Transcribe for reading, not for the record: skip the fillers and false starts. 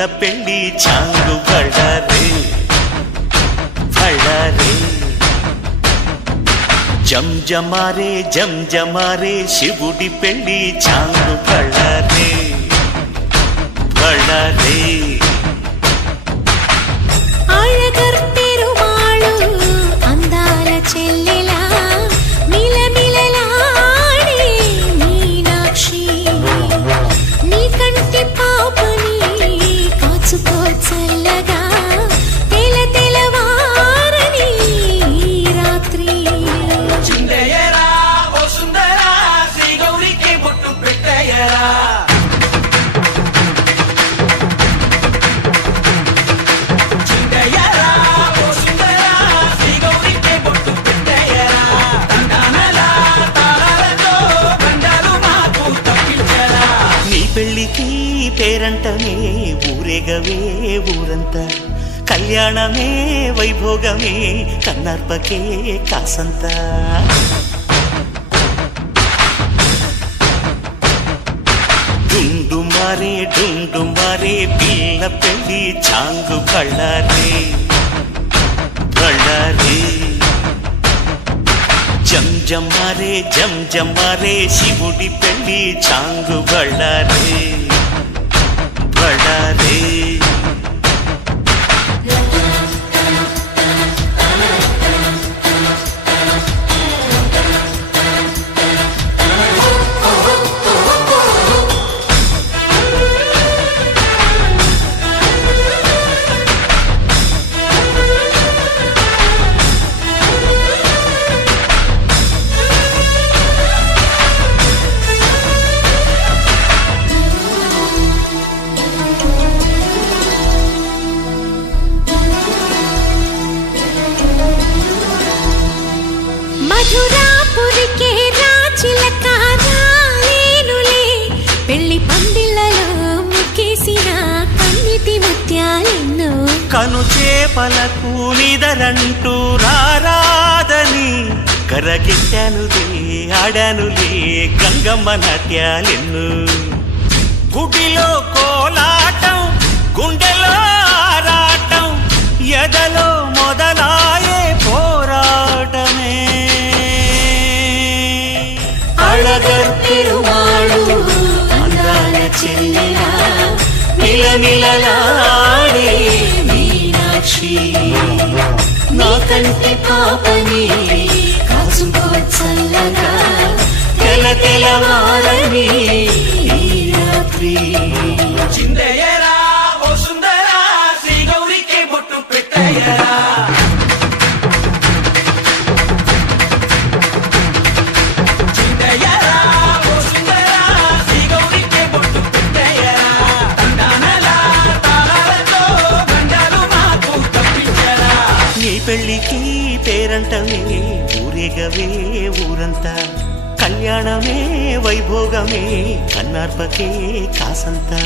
పిల్ల పెళ్ళి చాంగు బళ్ళారే బళ్ళారే జంజమారే జంజమారే శివుడి పెళ్ళి చాంగు బళ్ళారే బళ్ళారే పెళ్ళికి పేరంటమే ఊరేగవే ఊరంతా కళ్యాణమే వైభోగమే కన్నార్పకే కాసంత డుండుమారే డుండుమారే పిల్ల పెళ్ళి చాంగు బళ్ళారే బళ్ళారే జంజమారే జంజమారే శివుడి పెళ్ళి చాంగు బళ్ళారే బళ్ళారే మధురాపురికే రాచిలక రాలేనులే పెళ్లి పందిళ్ళలో ముక్కేసిన కన్నిటి ముత్యాలెన్నో కను చేపలకు నిదరంటూ రారాదని కరగిట్టానులే ఆడానులే గంగమ్మ నాట్యాలెన్ను గుడిలో కోలాటం గుండెలో ఆరాటం ఎదలో మొదలాయే పోరాటమే అళగర్ పెరుమాళు అందాల చెల్లెలా నిలనిలలాడే మీనాక్షి నా కంటి పాపని కాచుకో చల్లగా తెల తెలవారని ఈ రాత్రి చిందయ్యరా ఓ సుందరా శ్రీ గౌరికి బొట్టు పెట్టయ్యరా పెళ్ళికి పేరంటమే ఊరేగవే ఊరంతా కళ్యాణమే వైభోగమే కన్నార్పకే కాసంతా